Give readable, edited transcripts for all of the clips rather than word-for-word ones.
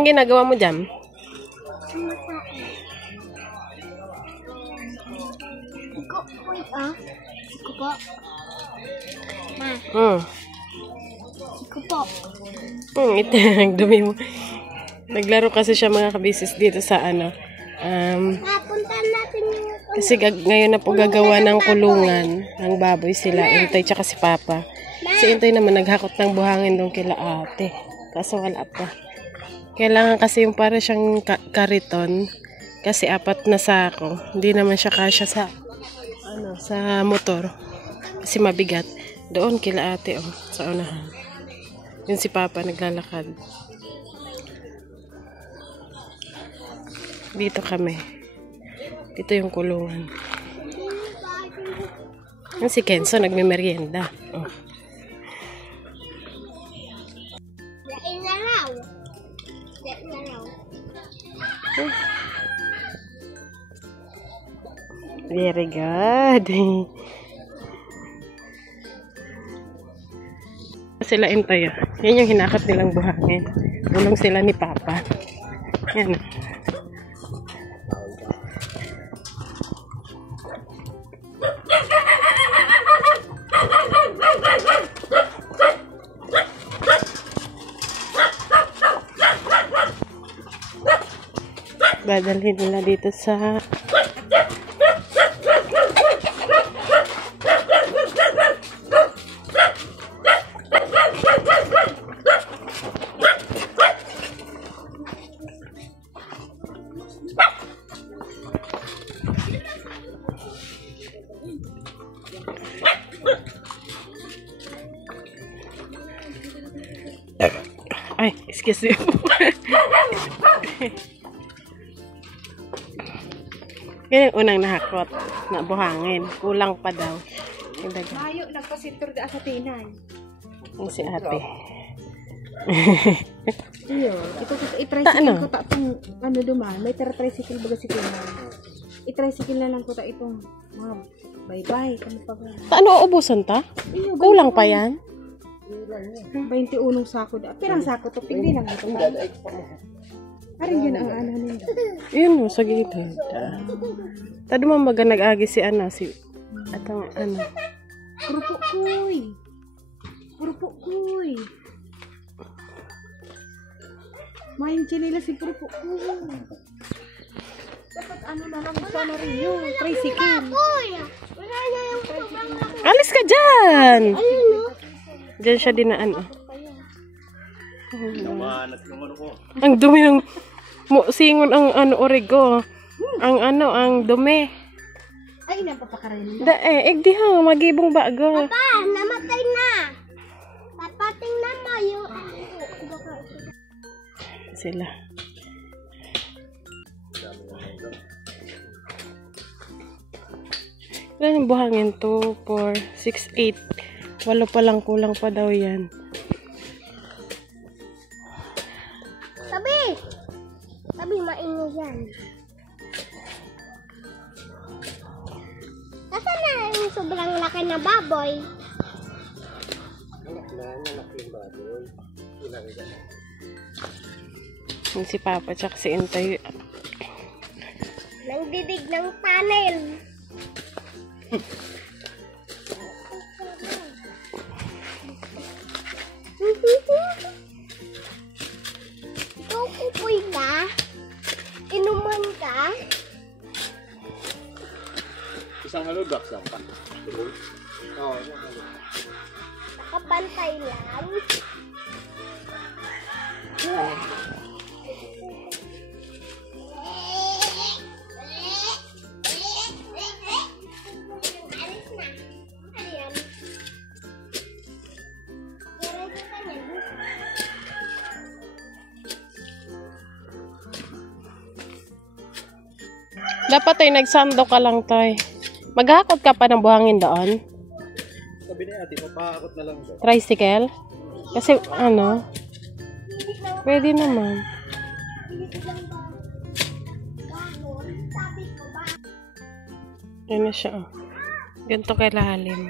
Ang ginagawa mo dyan? Siko po. Ma. Siko po. Ito, ang dumi mo. Naglaro kasi siya mga kabisis dito sa ano. Puntahan natin yung... Kasi ngayon na po gagawa ng kulungan ng baboy sila. Intay tsaka si Papa. Si Intay naman naghakot ng buhangin doon kila ate. Kaso wala pa. Kailangan kasi yung para siyang kariton. Kasi 4 na sako. Hindi naman siya kasya sa sa motor. Kasi mabigat. Doon kila ate sa unahan. Yun si Papa naglalakad. Dito kami. Dito yung kulungan. Yung si Kenzo nagme-merienda. Lain na raw. Very good. Sila Intay. Yan yung hinakot nilang buhangin. Tulong sila ni Papa. Yan. Dadalhin nila dito sa ay, excuse me. Yan yung unang nahakot na buhangin. Kulang pa daw. Mayo, nagpasitor da sa tinay. Yung si ate. Iyo, ito i-tricycle ko ta itong duman. May tricycle baga si tinay. I-tricycle na lang ko ta itong bye-bye. Ano ubusan ta? Kulang pa yan? 21 sako da. Pirang sako to, pigli lang ito. Aring yun ang ano nila. Yun mo, sa gilid. Tado mo baga nag-agi si atang Purpo kuy. Main chinila si purpo kuy. Dapat na lang sana rin yung tricycle. Alis ka dyan! Dyan siya dinaan. Ang dumi ng singon ang origo. Ang dumi. Ay, napapakarayin mo. Egdi ha, magibong bago. Papa, namatay na. Papating na mayo. Sila. Ilan yung buhangin? 2, 4, 6, 8. 8 pa lang, kulang pa daw yan. Sabi mainyo yan. Nasaan na yung sobrang laki na baboy? Yung si Papa tsaka si Intay. Nangdidig ng panel. Ikaw kupoy ka? Inuman ka? Isang halubak lang pa. Oo, Nakapantay lang. Dapat ay nagsando ka lang, Toy. Maghakot ka pa ng buhangin doon? sabi ni ate, mapahakot na lang doon. Tricycle? Kasi pwede naman. Yan na siya. Ganito kailalim.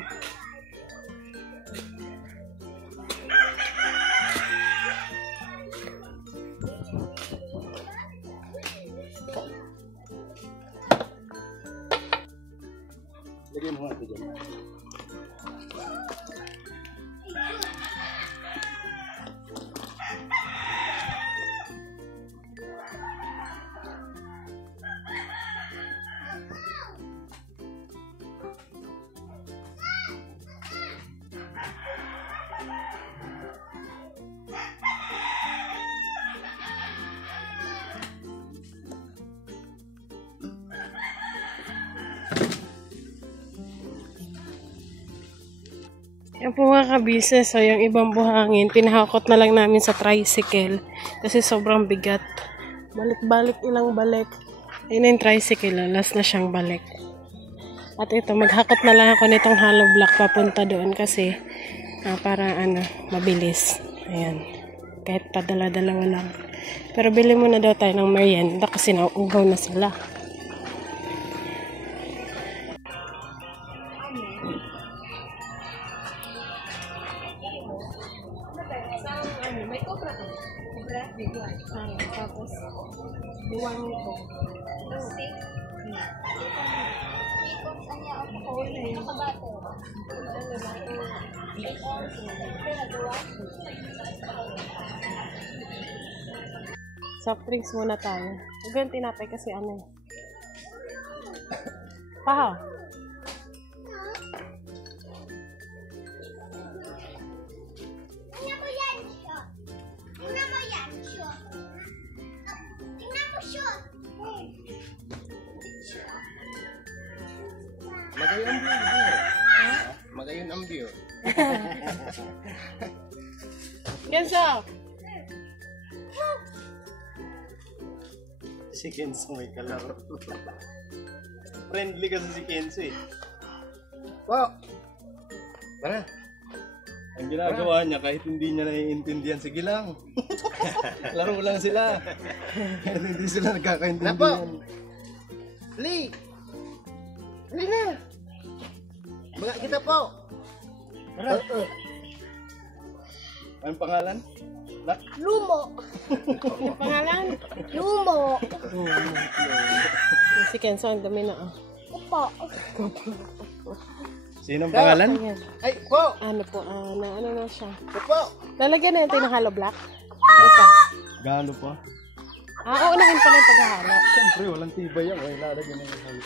Lagyan mo nga ito dyan. Yan po mga ka-business, so yung ibang buhangin, pinahakot na lang namin sa tricycle kasi sobrang bigat. Balik-balik ilang balik. Ayun na yung tricycle, last na siyang balik. At ito, maghakot na lang ako nitong hollow block papunta doon kasi para mabilis. Ayan. Kahit padala-dalawa lang. Pero bili muna daw tayo ng merienda kasi nauugaw na sila. May cobra ko. Cobra, bigyan. Tapos, buwang ito. Soft drinks muna tayo. Huwag yung tinapay kasi Paha. Magayon ang view. Magayon ang view. Kenzo! Si Kenzo may kalaro. Friendly kasi si Kenzo eh. Po! Tara! Ang ginagawa niya kahit hindi niya naiintindihan, sige lang. Laro lang sila. Kahit hindi sila nagkakaintindihan. Napo! Lee! Lee na! Mga kita po! Tara! Anong pangalan? Lumo. Yung pangalan? Lumo. Si Kenzo, ang dami na Upo. Sinong pangalan? Ayan. Ay, po! Ano po, ano na siya. Po! Lalagyan na ito ng hollow block. Ito. Galo pa? Unahin pala yung paghahalo. Siyempre, walang tibay yan. Ay, lalagyan na yung halo.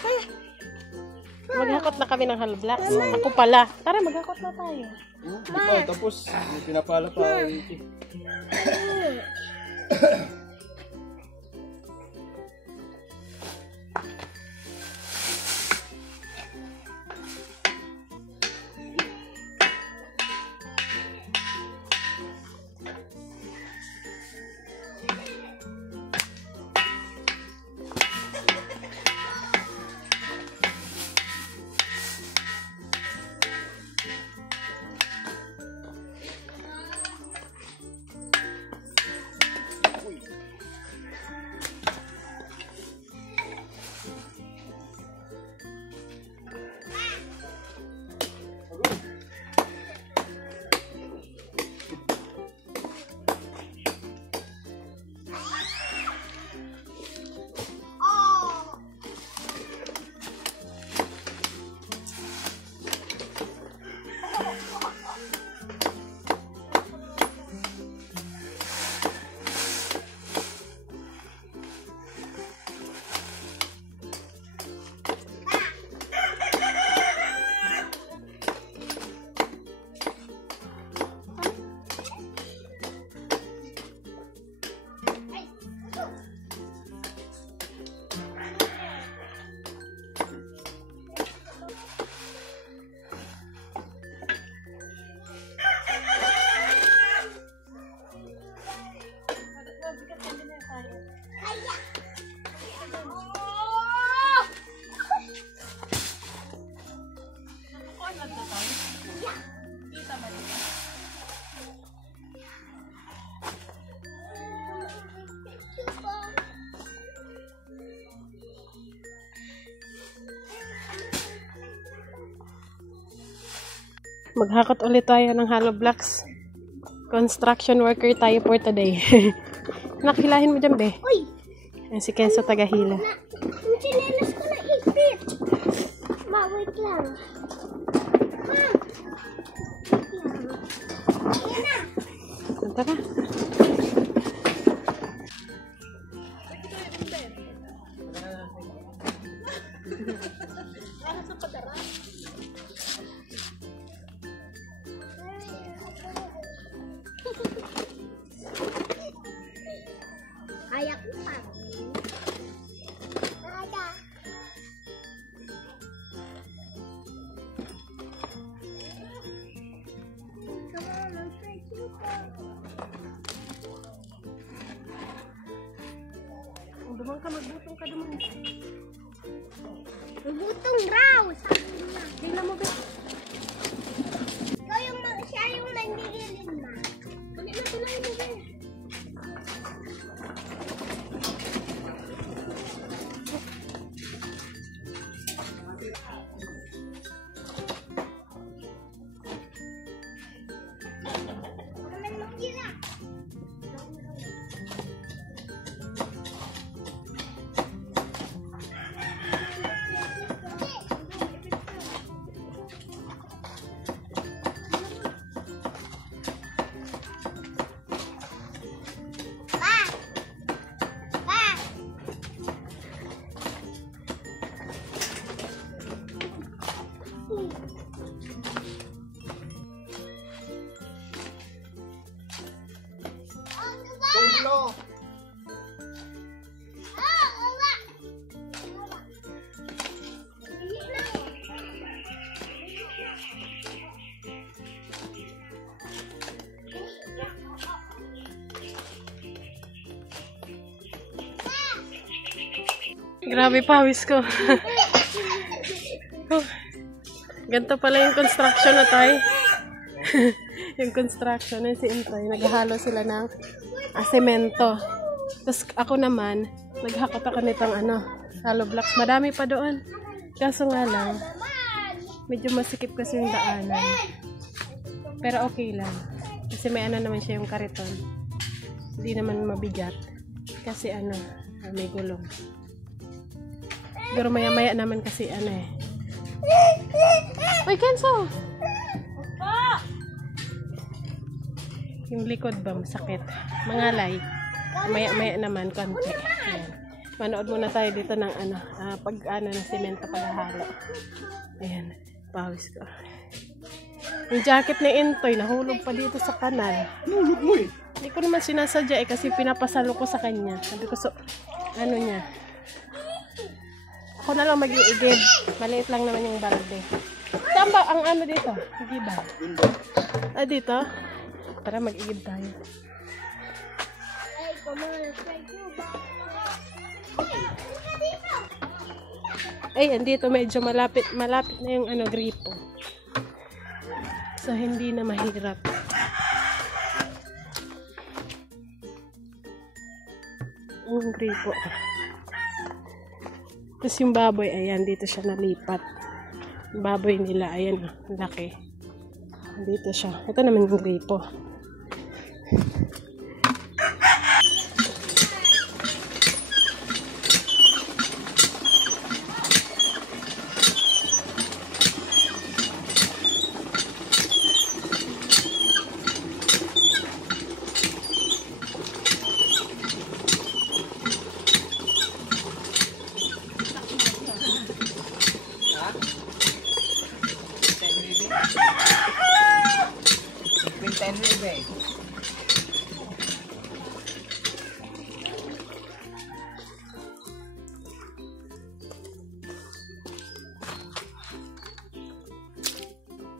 Maghakot na kami ng hollow block. Ako pala. Tara, maghakot na tayo. Di pa, tapos may pinapala pa. Maghakot ulit tayo ng hollow blocks. Construction worker tayo for today. Nakilahin mo dyan, be. Uy! Ayan si Kenzo tagahila. Ang chinelas ko na ipit. Ma, wait Tara. Ayak pa. Dumang ka, magbutong ka dumang. Butong raw. Sabi niya. Tingnan mo ba? Ikaw yung siya yung nanggigilid ma. Ano na tuloy mo ba? Naman manggila. Pa! Pa! Tumblo! Grabe, pawis ko. Oh, ganito pala yung construction na tayo. Yung construction na si Intoy. Naghahalo sila ng semento. Tapos ako naman, naghakot ako nitong hollow blocks. Madami pa doon. Kaso nga lang, medyo masikip kasi yung daanan. Pero okay lang. Kasi may naman siya yung kariton. Hindi naman mabigat. Kasi may gulong. Siguro maya-maya naman kasi Uy, Kenzo! Yung likod ba masakit? Mangalay. Maya-maya naman konti. Ayan. Manood muna tayo dito ng ng semento paghahalo. Ayan, pawis ko. Yung jacket ni Intoy nahulog pa dito sa kanal. Nulog mo eh. Hindi ko naman sinasadya kasi pinapasalo ko sa kanya. Sabi ko niya. Ako na lang mag-iigib. Maliit lang naman yung balde. Saan ba ang dito? Hindi ba? Dito? Tara, mag-iigib tayo. Ay, andito medyo malapit na yung gripo. So, hindi na mahirap. Yung gripo. Tapos yung baboy, ayan, dito siya nalipat. Yung baboy nila, ayan, laki. Dito siya. Ito naman yung gripo.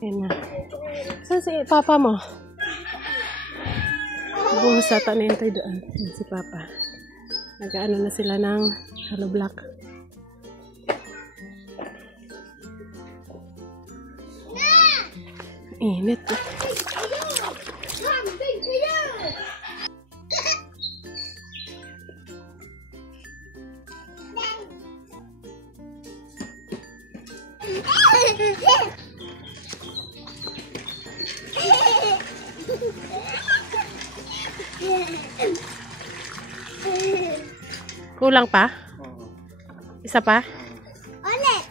Ayan na. Saan si Papa mo? Buhos sa tanintay doon. Ayan si Papa. Nag-ano na sila ng hollow block. Init. Kulang pa? Isa pa? Ulit!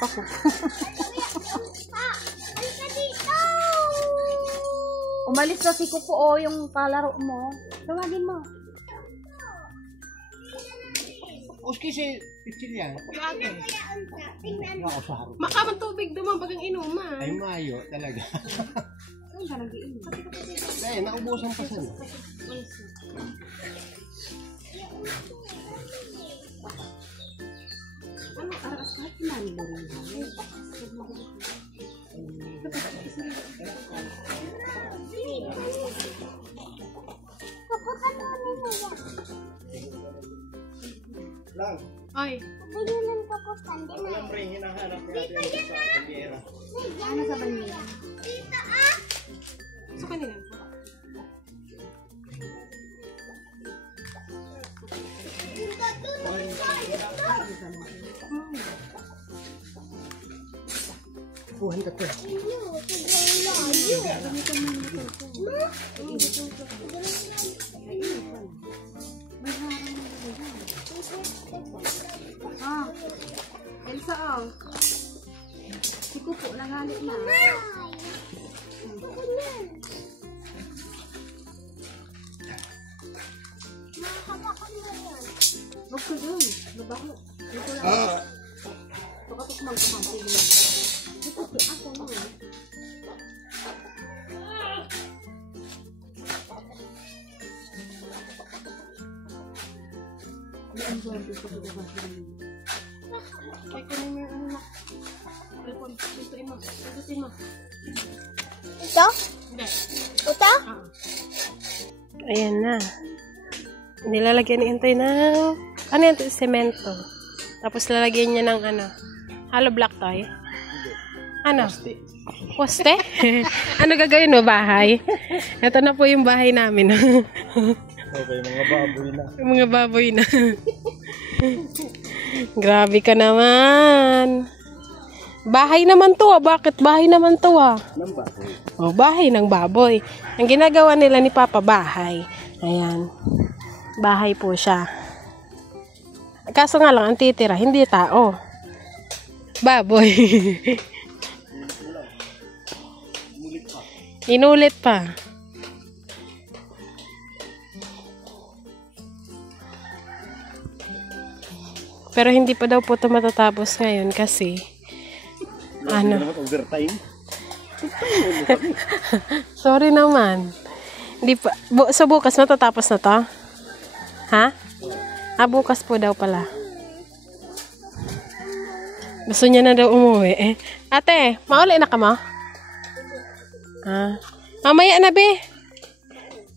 pa ko. Halika dito! Umalis na si Kuko o yung palaro mo. Tawagin mo. Uski si Pichil yan. Tingnan Ako sa harap. Makamang tubig duman bagang inuman. Ay mayo talaga. Ano ka nag-iinom? Ay, naubusan pa sana. Ano, aras kahit kinani mo rin. Kapag ano mo yan? Lang. Ay, Pagiging kaputan din na. Pre, hinahanap natin sa pagkira. Ano sa banyo? Dito ah! sa kanila. Dito, tulog ko! Kuhan ka to. Iyo, sobrang layo. Ah, Elsa oh. Si Kuko, nangalit na. Makakapakan mo yan. Huwag ko dun. Mabaho. Dito lang. Pagkatukmang kumang. Ito si ako mo. Ay, kunin mo yung ano na. Telepon, pintuin mo. Pintuin mo. Ito? Hindi. Ito? Ayan na. Nilalagyan ni Intay ng, ano yan, semento. Tapos lalagyan niya ng ano, hollow block toy. Ano? Poste? Ano gagawin mo, bahay? Ito na po yung bahay namin. Okay, mga baboy na. Yung mga baboy na. Grabe ka naman. Bahay naman to ah. Bakit bahay naman to ah? Ng baboy. Oh, bahay ng baboy. Ang ginagawa nila ni Papa, bahay. Ayan. Bahay po siya. Kaso nga lang, ang titira, hindi tao. Baboy. Inulit pa. Pero hindi pa daw po ito matatapos ngayon kasi ano? Overtime. Sorry naman. Hindi pa. So bukas matatapos na to? Ha? Ah, bukas po daw pala. Gusto niya na daw umuwi eh. Ate, mauli na ka mo? Ha? Mamaya na be.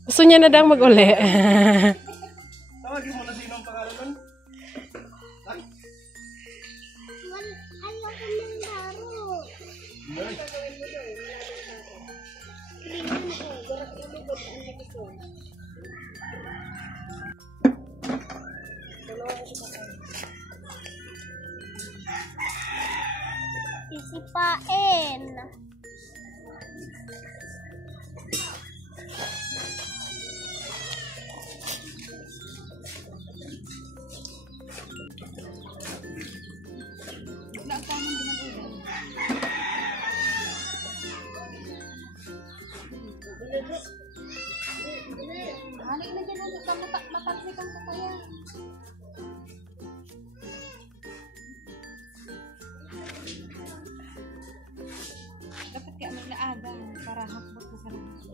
Gusto niya na daw mag-uli. Tawagin mo na sino ang pangalan nun? Ayaw ko ng laro. Sisipain. Halik na dyan ang mataksikan sa kaya. Dapat kaya may laaga para hakbot ko sa labas.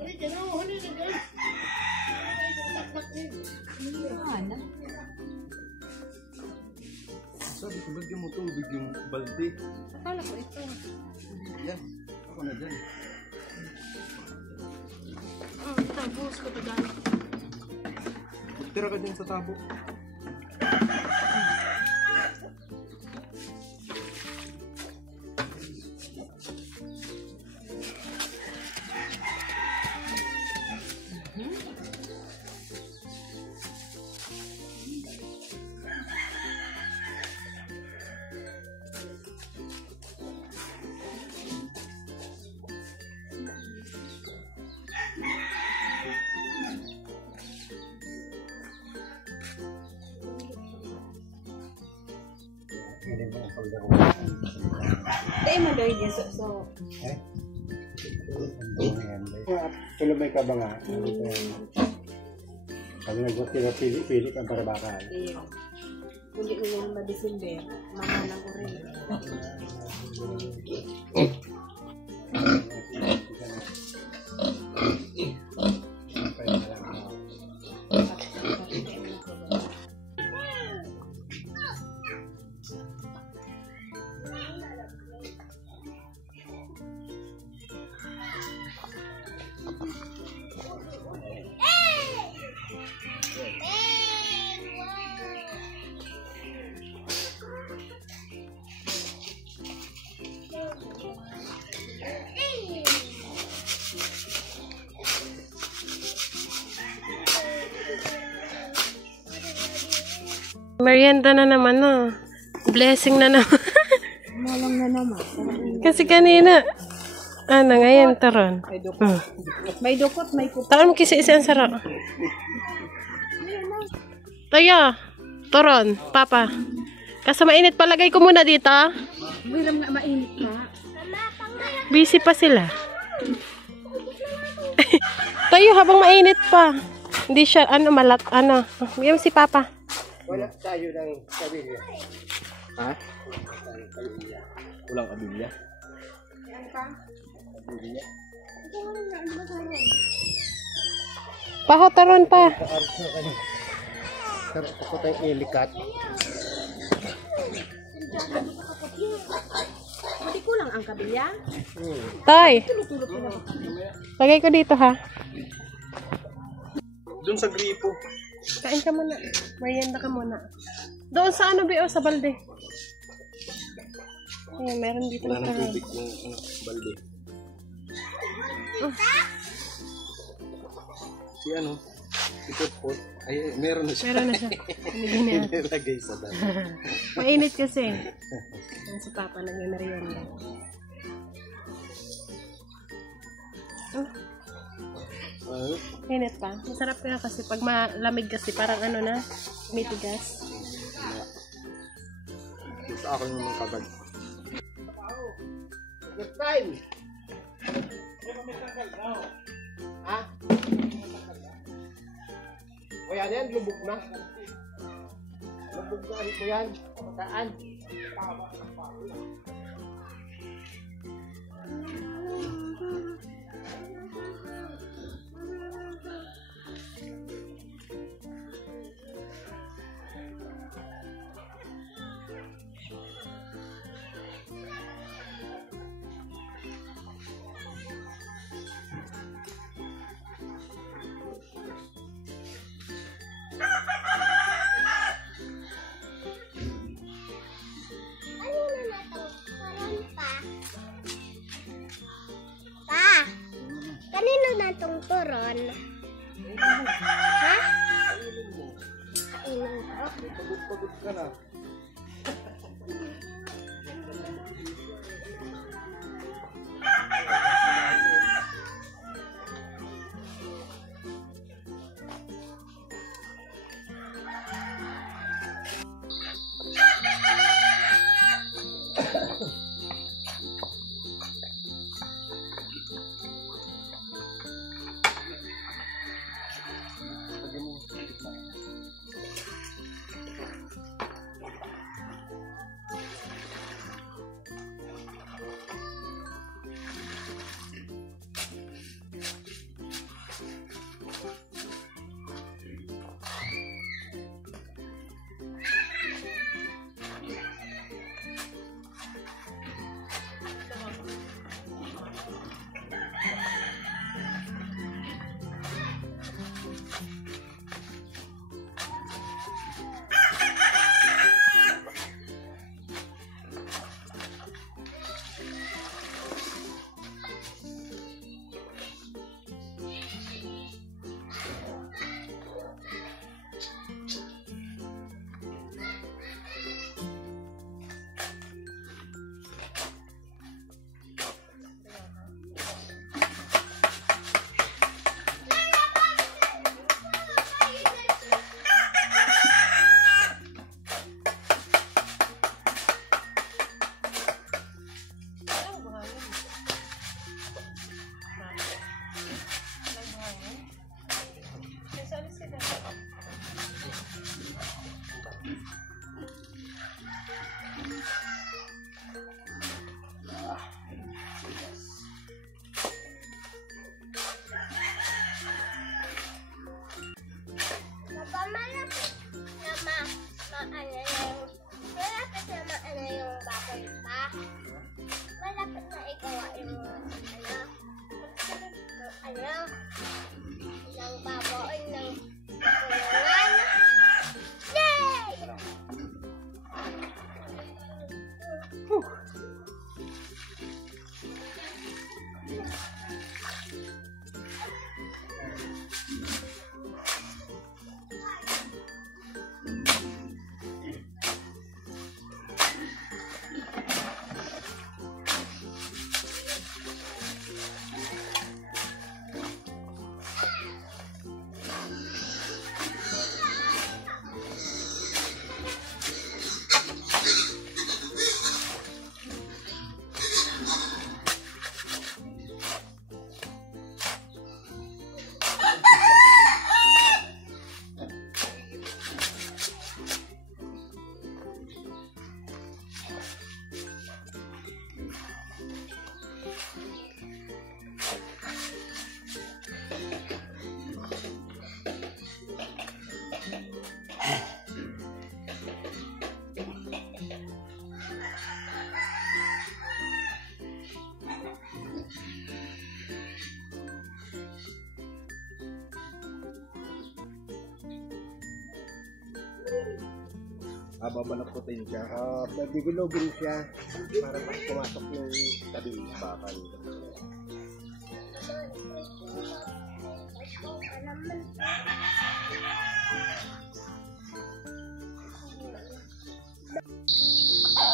Ano? Sabi ko, lagyan mo tubig yung balde. Akala ko ito. Yan. Ako na dyan. Tapos ko to dyan. Tira ka dyan sa tabo. Hindi mo ang paglaro. Dahil mo dahil dyan. So, Tulumay ka ba nga? Pag nagwatira pili ka para bakal. iyo. Kundi mo yung December, mamalang ko rin. Merienda na naman, no? Blessing na naman. Malang na naman. Kasi kanina, ngayon, taron. May dukot. May dukot, may kupot. Taon mo kisa isang sarap. Tayo, taron, papa. Kasi mainit, palagay ko muna dito. Biram nga mainit ka. Busy pa sila. Tayo, habang mainit pa. Hindi siya, bigyan mo si papa. Wala tayo ng kabilya. Ha? Walang abilya. Taron pa. Pero ako tayong ilikat. Hindi kulang ang kabilya. Tay, lagay ko dito, ha? Doon sa gripo. Kain ka muna. Merienda ka muna. Doon sa sa balde. Ayan, meron dito Wala na ng tubig yung balde. Si si Putput, ay meron na siya. Meron na siya. Binigyan niya. Nilagay sa dami. Mainit kasi. Ayan si Papa nagme-merienda. Mainit pa. Masarap ka kasi pag malamig kasi parang mitigas. Sa akin yung mga kabag. Good time! Ha? O yan, lubog na. Lubog na ito yan. Pamataan. Kanino na itong turon? Ha? Kainan ko? Pagod ka na. Babanakutin siya. Nagigilogin siya para mas pumasok yung tabi ng bakal.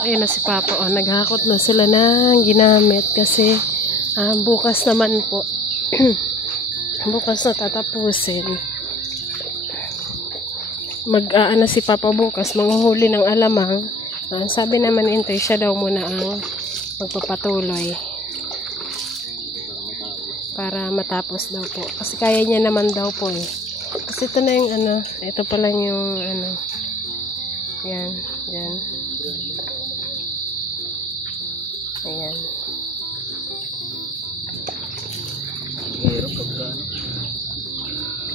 Ayun na si Papa, oh, naghakot na sila ng ginamit kasi bukas naman po. Bukas na tatapusin. Mag-aana si Papa bukas, manghuhuli ng alamang. Sabi naman Intoy, siya daw muna ang magpapatuloy. Para matapos daw po. Kasi kaya niya naman daw po eh. Kasi ito na yung ano, ito pa lang yung ano. Yan, yan. Ayan. Hirap pagka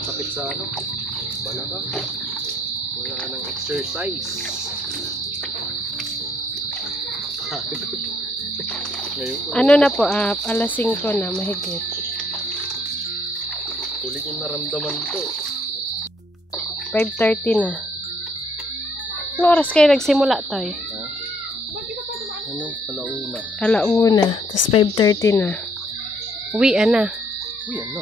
sakit sa ano, balaka. Wala ka ng exercise. Ano na po, alas 5 na, mahigit. Huli kong naramdaman to. 5:30 na. Ano oras kayo nagsimula tayo? Ha? Ano? Alauna. Alauna. Tapos 5:30 na. Uwi na. Uy, ano?